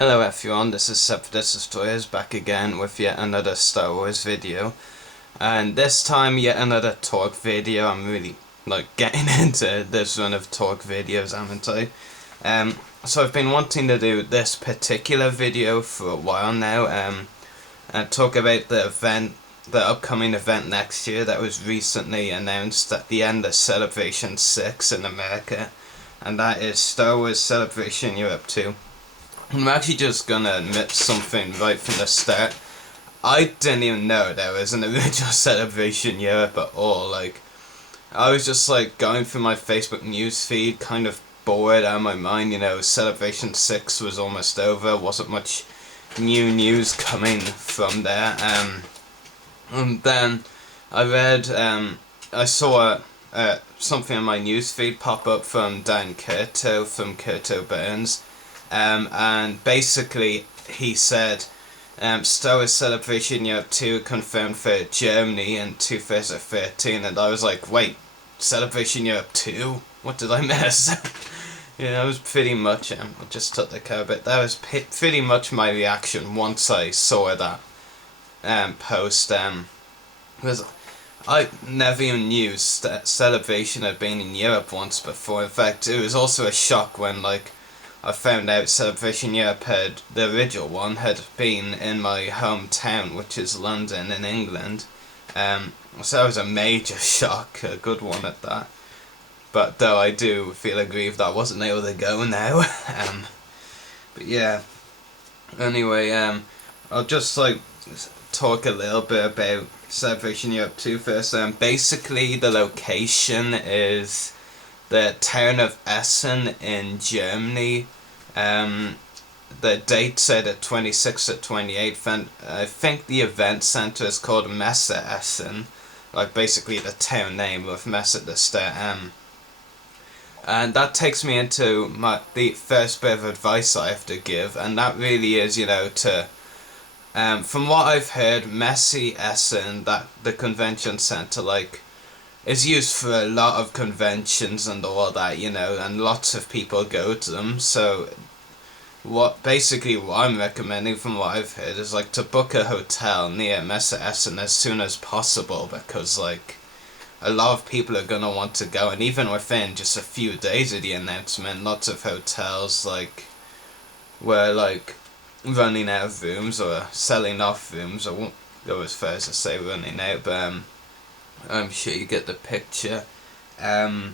Hello everyone, this is Separatist Destroyers back again with yet another Star Wars video. And this time yet another talk video. I'm really getting into this run of talk videos, haven't I? So I've been wanting to do this particular video for a while now, and talk about the upcoming event next year that was recently announced at the end of Celebration 6 in America, and that is Star Wars Celebration Europe 2. I'm actually just gonna admit something right from the start. I didn't even know there was an original Celebration Europe at all. I was just going through my Facebook news feed, kind of bored out of my mind. Celebration 6 was almost over, wasn't much new news coming from there. And then I read, I saw something on my news feed pop up from Dan Curto from Curto Burns. And basically he said Star Wars Celebration Europe 2 confirmed for Germany in 2013, and I was like, wait, Celebration Europe 2? What did I miss? That was pretty much, I just took the car, but that was pretty much my reaction once I saw that post, because I never even knew Celebration had been in Europe once before. In fact, it was also a shock when I found out Celebration Europe the original one had been in my hometown, which is London in England. So that was a major shock, a good one at that. But though I do feel aggrieved that I wasn't able to go now. But yeah. Anyway, I'll just talk a little bit about Celebration Europe 2 first. Basically the location is the town of Essen in Germany. The dates are the 26th to 28th, and I think the event centre is called Messe Essen, basically the town name with Messe at the start. And that takes me into the first bit of advice I have to give, and that really is, from what I've heard, Messe Essen, that the convention centre, is used for a lot of conventions and all that, and lots of people go to them. So what I'm recommending from what I've heard is to book a hotel near Messe Essen as soon as possible, because a lot of people are gonna want to go, and even within just a few days of the announcement, lots of hotels were running out of rooms or selling off rooms. I won't go as far as to say running out, but I'm sure you get the picture. And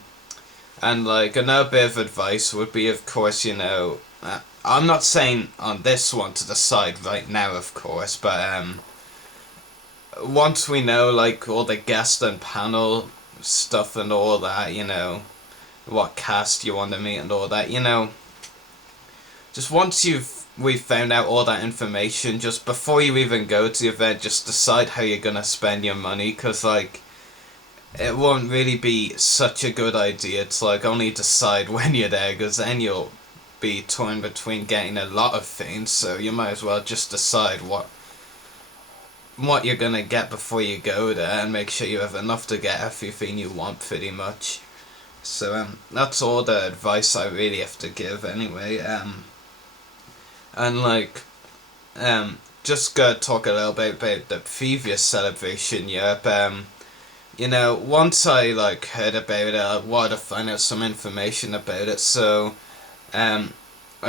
another bit of advice would be, of course, I'm not saying on this one to decide right now, of course, but once we know all the guest and panel stuff and all that, what cast you want to meet and all that, just once we've found out all that information, just before you even go to the event, just decide how you're gonna spend your money, because it won't really be such a good idea to only decide when you're there, because then you'll be torn between getting a lot of things. So you might as well just decide what you're gonna get before you go there, and make sure you have enough to get everything you want, pretty much. So that's all the advice I really have to give anyway. And just gonna talk a little bit about the previous Celebration Europe. Once I heard about it, I wanted to find out some information about it, so I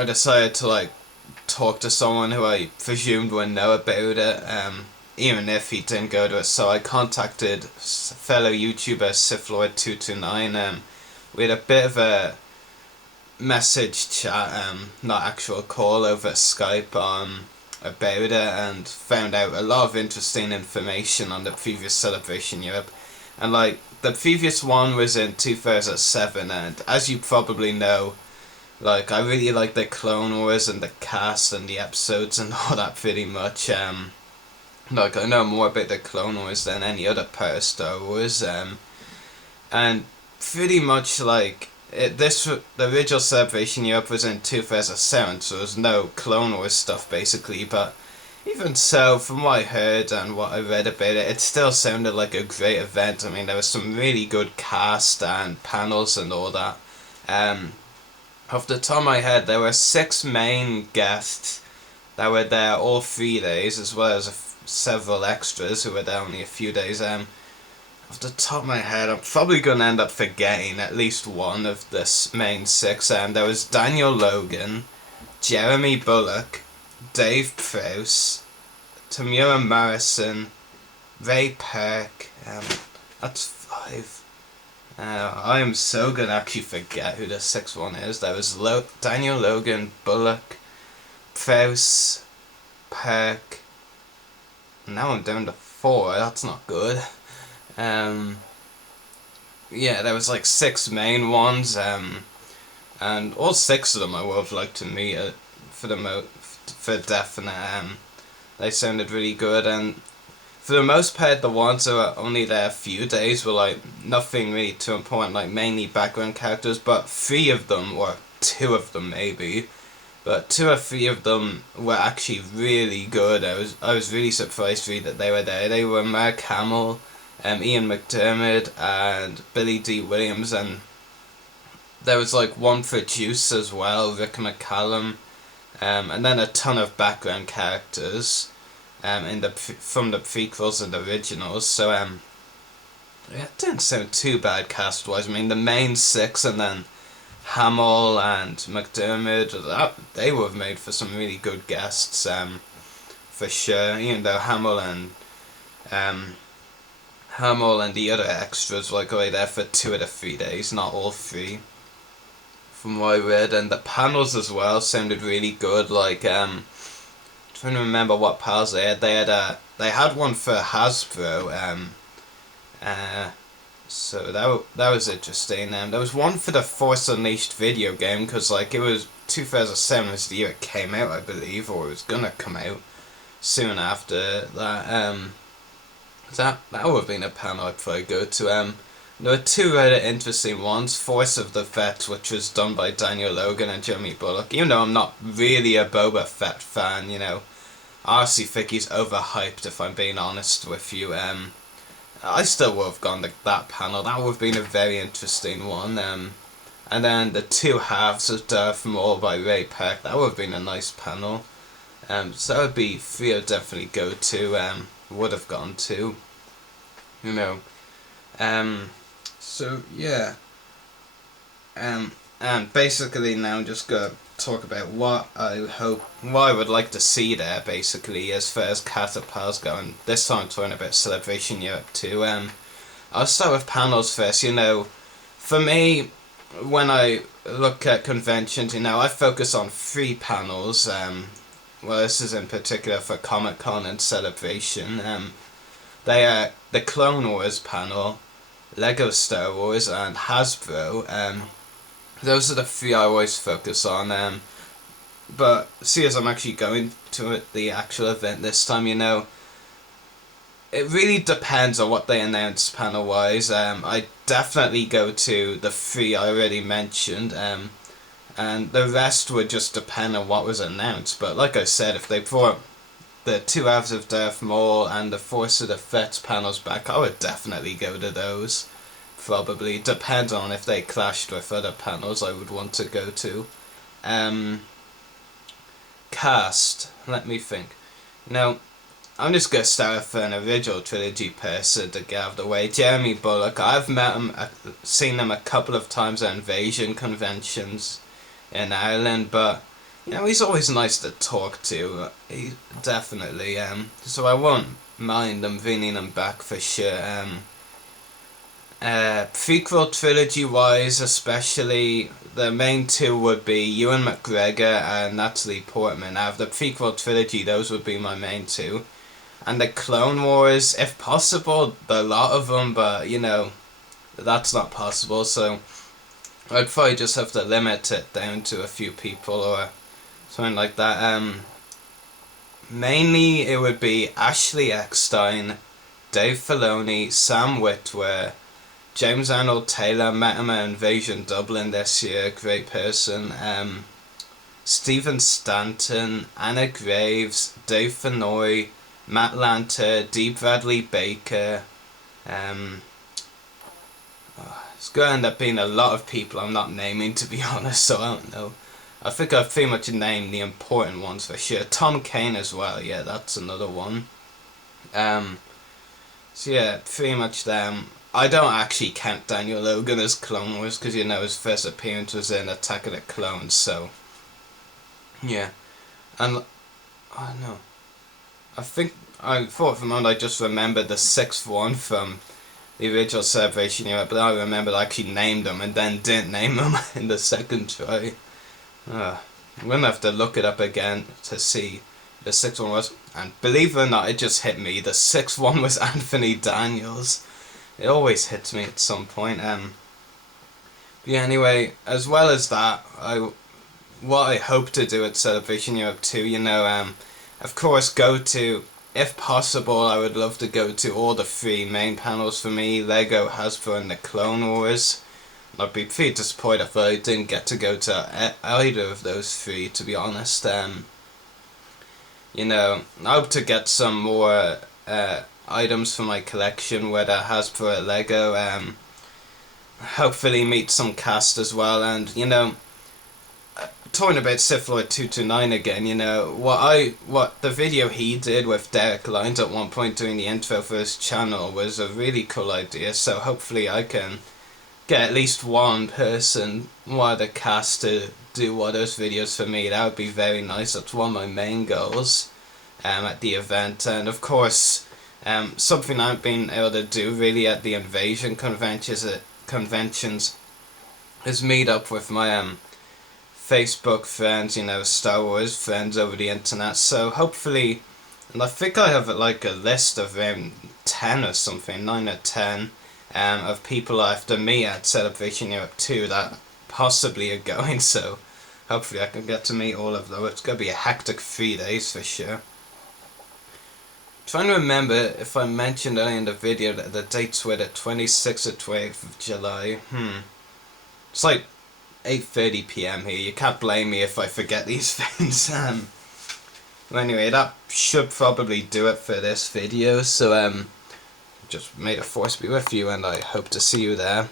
decided to talk to someone who I presumed would know about it, even if he didn't go to it. So I contacted fellow YouTuber SithLord229. We had a bit of a message chat, not actual call, over Skype about it, and found out a lot of interesting information on the previous Celebration Europe. And the previous one was in 2007, and as you probably know, I really like the Clone Wars and the cast and the episodes and all that pretty much. I know more about the Clone Wars than any other part of Star Wars, and pretty much the original Celebration Europe was in 2007, so there was no Clone Wars stuff basically, but even so, from what I heard and what I read about it, it still sounded like a great event. I mean, there was some really good cast and panels and all that. Off the top of my head, there were 6 main guests that were there all 3 days, as well as several extras who were there only a few days. Off the top of my head, I'm probably going to end up forgetting at least one of this main 6. There was Daniel Logan, Jeremy Bulloch, Dave Prowse, Tamura Morrison, Ray Park. That's 5. I am so going to actually forget who the 6th one is. There was Daniel Logan, Bulloch, Prowse, Park. Now I'm down to 4. That's not good. Yeah, there was like 6 main ones, and all 6 of them I would have liked to meet for definite. They sounded really good, and for the most part, the ones that were only there a few days were like nothing really too important, like mainly background characters. But 3 of them, or 2 of them maybe, but 2 or 3 of them were actually really good. I was really surprised really that they were there. They were Mark Hamill, Ian McDiarmid, and Billy D. Williams, and there was like one producer as well, Rick McCallum, and then a ton of background characters, from the prequels and originals. So it didn't sound too bad cast wise. I mean, the main 6, and then Hamill and McDiarmid, they would have made for some really good guests, for sure. Even though Hamill and the other extras were like only there for 2 of the 3 days, not all 3. From what I read, and the panels as well sounded really good. Like trying to remember what panels they had. They had one for Hasbro. So that was interesting. There was one for the Force Unleashed video game, because like it was 2007 was the year it came out, I believe, or it was gonna come out soon after that. That would have been a panel I'd probably go to. There were 2 rather interesting ones. Force of the Fett, which was done by Daniel Logan and Jeremy Bulloch. Even though I'm not really a Boba Fett fan, you know, I honestly think he's overhyped, if I'm being honest with you. I still would have gone to that panel. That would have been a very interesting one. And then the 2 halves of Darth Maul by Ray Park. That would have been a nice panel. So that would be 3 I'd definitely go to. Would have gone to. You know. So yeah. And basically now I'm just gonna talk about what I would like to see there, basically, as far as Catapults go, and this time I'm talking about Celebration Europe too. I'll start with panels first. You know, for me, when I look at conventions, you know, I focus on 3 panels. Well, this is in particular for Comic-Con and Celebration. They are the Clone Wars panel, Lego Star Wars, and Hasbro. Those are the 3 I always focus on. But see, as I'm actually going to the actual event this time, you know, it really depends on what they announce panel wise. I definitely go to the 3 I already mentioned, and the rest would just depend on what was announced. But like I said, if they brought the 2 halves of Darth Maul and the Force of the Fett panels back, I would definitely go to those. Probably. Depends on if they clashed with other panels I would want to go to. Cast. Let me think. Now, I'm just going to start with an original trilogy person to get out of the way. Jeremy Bulloch. I've met him, seen him a couple of times at Invasion conventions in Ireland, but you know, he's always nice to talk to. He definitely. So I won't mind them bringing him back for sure. Prequel trilogy wise, especially the main 2 would be Ewan McGregor and Natalie Portman. Out of the prequel trilogy, those would be my main 2. And the Clone Wars, if possible, a lot of them, but you know, that's not possible, so I'd probably just have to limit it down to a few people or something like that. Mainly it would be Ashley Eckstein, Dave Filoni, Sam Witwer, James Arnold Taylor. Met him at Invasion Dublin this year, great person. Stephen Stanton, Anna Graves, Dave Fennoy, Matt Lanter, D. Bradley Baker. It's going to end up being a lot of people I'm not naming, to be honest, so I don't know. I think I've pretty much named the important ones for sure. Tom Kane as well, yeah, that's another one. So yeah, pretty much them. I don't actually count Daniel Logan as Clone Wars because, you know, his first appearance was in Attack of the Clones, so yeah. And I don't know. I thought for a moment I just remembered the sixth one from the original Celebration Europe, but I remembered I actually named them and then didn't name them in the second try. I'm gonna have to look it up again to see the sixth one was. And believe it or not, it just hit me. The sixth one was Anthony Daniels. It always hits me at some point. Yeah. Anyway, as well as that, what I hope to do at Celebration Europe 2, you know, of course, if possible, I would love to go to all the 3 main panels for me, Lego, Hasbro and the Clone Wars. I'd be pretty disappointed if I didn't get to go to either of those 3, to be honest. You know, I hope to get some more items for my collection, whether Hasbro or Lego. Hopefully meet some cast as well, and, you know, talking about Sith Lord 229 again, you know, what the video he did with Derek Lyons at one point doing the intro for his channel was a really cool idea, so hopefully I can get at least one person, one of the cast, to do one of those videos for me. That would be very nice. That's one of my main goals at the event. And of course, something I've been able to do really at the Invasion conventions is meet up with my Facebook friends, you know, Star Wars friends over the internet. So hopefully, and I think I have like a list of 10 or something, 9 or 10, of people after me at Celebration Europe 2 that possibly are going, so hopefully I can get to meet all of them. It's going to be a hectic 3 days for sure. Trying to remember if I mentioned earlier in the video that the dates were the 26th or 28th of July. It's like 8:30 PM here. You can't blame me if I forget these things. Well, anyway, that should probably do it for this video. So just may the force be with you, and I hope to see you there.